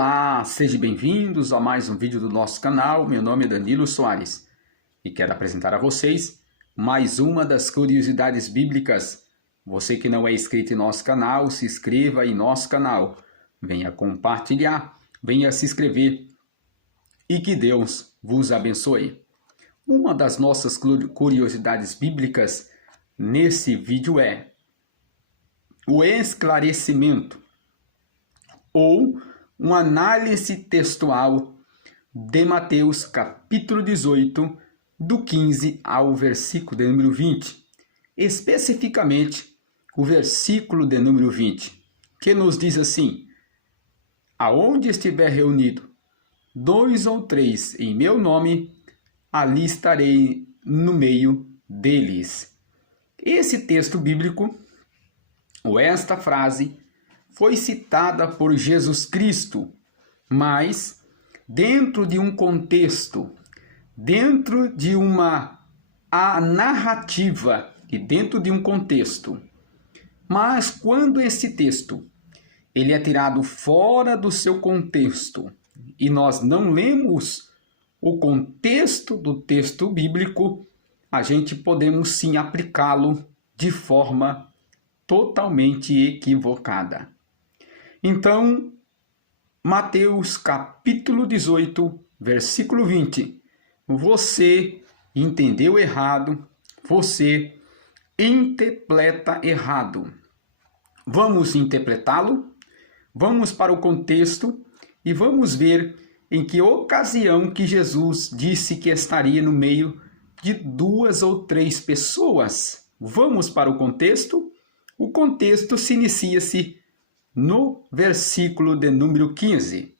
Olá, sejam bem-vindos a mais um vídeo do nosso canal. Meu nome é Danilo Soares e quero apresentar a vocês mais uma das curiosidades bíblicas. Você que não é inscrito em nosso canal, se inscreva em nosso canal. Venha compartilhar, venha se inscrever e que Deus vos abençoe. Uma das nossas curiosidades bíblicas nesse vídeo é o esclarecimento ou uma análise textual de Mateus capítulo 18, do 15 ao versículo de número 20. Especificamente, o versículo de número 20, que nos diz assim: aonde estiver reunido 2 ou 3 em meu nome, ali estarei no meio deles. Esse texto bíblico, ou esta frase, foi citada por Jesus Cristo, mas dentro de um contexto, dentro de uma narrativa e dentro de um contexto. Mas quando esse texto ele é tirado fora do seu contexto e nós não lemos o contexto do texto bíblico, a gente podemos sim aplicá-lo de forma totalmente equivocada. Então, Mateus capítulo 18, versículo 20. Você entendeu errado, você interpreta errado. Vamos interpretá-lo? Vamos para o contexto e vamos ver em que ocasião que Jesus disse que estaria no meio de 2 ou 3 pessoas. Vamos para o contexto? O contexto se inicia-se no versículo de número 15.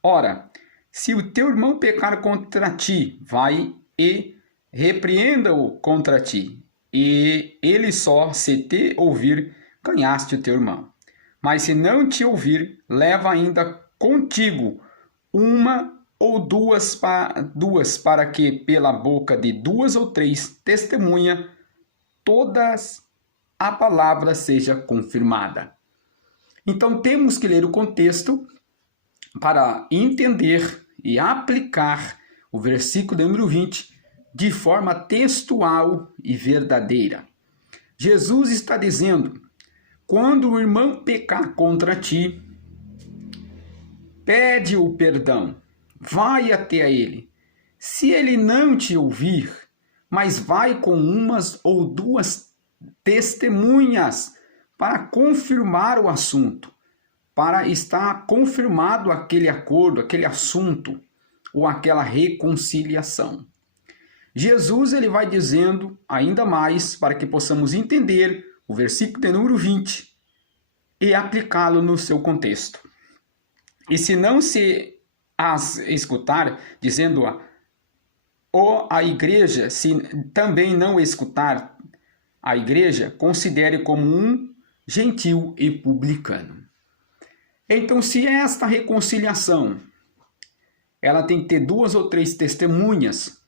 Ora, se o teu irmão pecar contra ti, vai e repreenda-o contra ti, e ele só se te ouvir, ganhaste o teu irmão. Mas se não te ouvir, leva ainda contigo uma ou duas para que pela boca de 2 ou 3 testemunha todas a palavra seja confirmada. Então temos que ler o contexto para entender e aplicar o versículo número 20 de forma textual e verdadeira. Jesus está dizendo: quando o irmão pecar contra ti, pede o perdão, vai até ele. Se ele não te ouvir, mas vai com umas ou 2 testemunhas para confirmar o assunto, para estar confirmado aquele acordo, aquele assunto, ou aquela reconciliação. Jesus ele vai dizendo ainda mais para que possamos entender o versículo de número 20 e aplicá-lo no seu contexto. E se não se as escutar, dizendo a igreja, se também não escutar a igreja, considere como um gentil e publicano. Então, se esta reconciliação ela tem que ter 2 ou 3 testemunhas,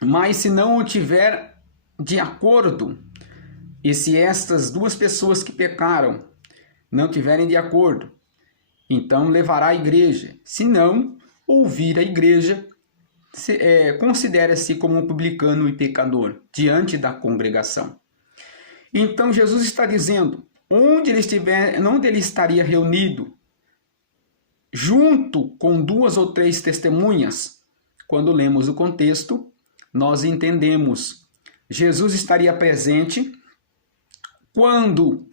mas se não tiver de acordo, e se estas 2 pessoas que pecaram não tiverem de acordo, então levará a igreja. Se não ouvir a igreja, considere-se como um publicano e pecador diante da congregação. Então Jesus está dizendo, onde ele estaria reunido, junto com 2 ou 3 testemunhas, quando lemos o contexto, nós entendemos. Jesus estaria presente quando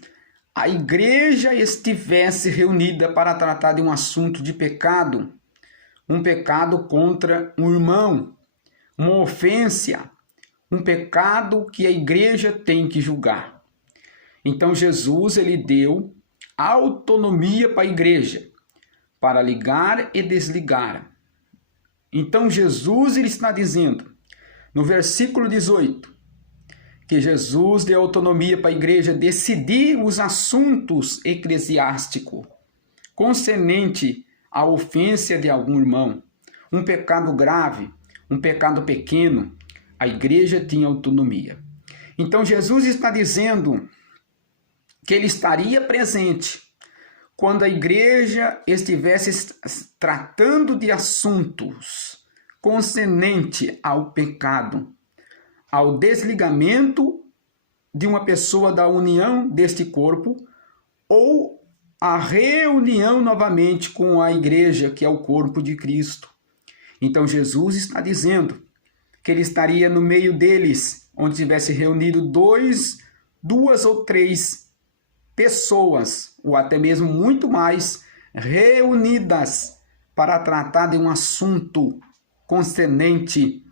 a igreja estivesse reunida para tratar de um assunto de pecado, um pecado contra um irmão, uma ofensa, um pecado que a igreja tem que julgar. Então Jesus ele deu autonomia para a igreja, para ligar e desligar. Então Jesus ele está dizendo, no versículo 18, que Jesus deu autonomia para a igreja decidir os assuntos eclesiásticos concernente à ofensa de algum irmão, um pecado grave, um pecado pequeno. A igreja tinha autonomia. Então Jesus está dizendo que ele estaria presente quando a igreja estivesse tratando de assuntos concernentes ao pecado, ao desligamento de uma pessoa da união deste corpo, ou a reunião novamente com a igreja, que é o corpo de Cristo. Então Jesus está dizendo que ele estaria no meio deles, onde tivesse reunido duas ou três pessoas, ou até mesmo muito mais, reunidas para tratar de um assunto concernente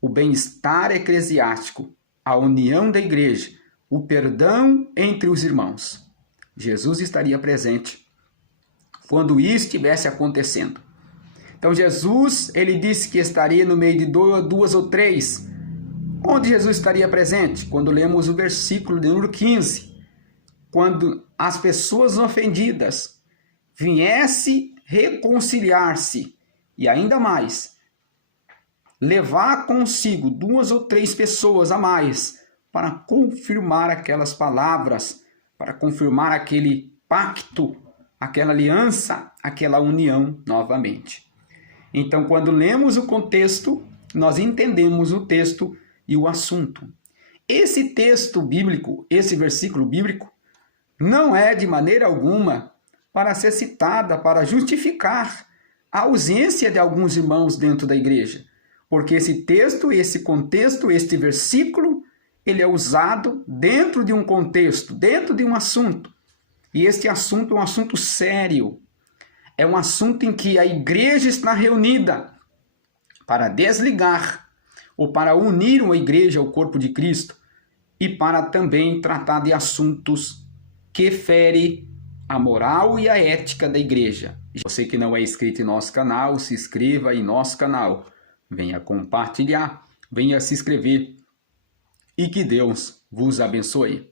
o bem-estar eclesiástico, a união da igreja, o perdão entre os irmãos. Jesus estaria presente quando isso estivesse acontecendo. Então Jesus, ele disse que estaria no meio de duas ou três. Onde Jesus estaria presente? Quando lemos o versículo de número 15. Quando as pessoas ofendidas viessem reconciliar-se e ainda mais, levar consigo duas ou três pessoas a mais para confirmar aquelas palavras, para confirmar aquele pacto, aquela aliança, aquela união novamente. Então, quando lemos o contexto, nós entendemos o texto e o assunto. Esse texto bíblico, esse versículo bíblico, não é de maneira alguma para ser citada, para justificar a ausência de alguns irmãos dentro da igreja. Porque esse texto, esse contexto, este versículo, ele é usado dentro de um contexto, dentro de um assunto. E este assunto é um assunto sério. É um assunto em que a igreja está reunida para desligar ou para unir uma igreja ao corpo de Cristo e para também tratar de assuntos que ferem a moral e a ética da igreja. Você que não é inscrito em nosso canal, se inscreva em nosso canal. Venha compartilhar, venha se inscrever e que Deus vos abençoe.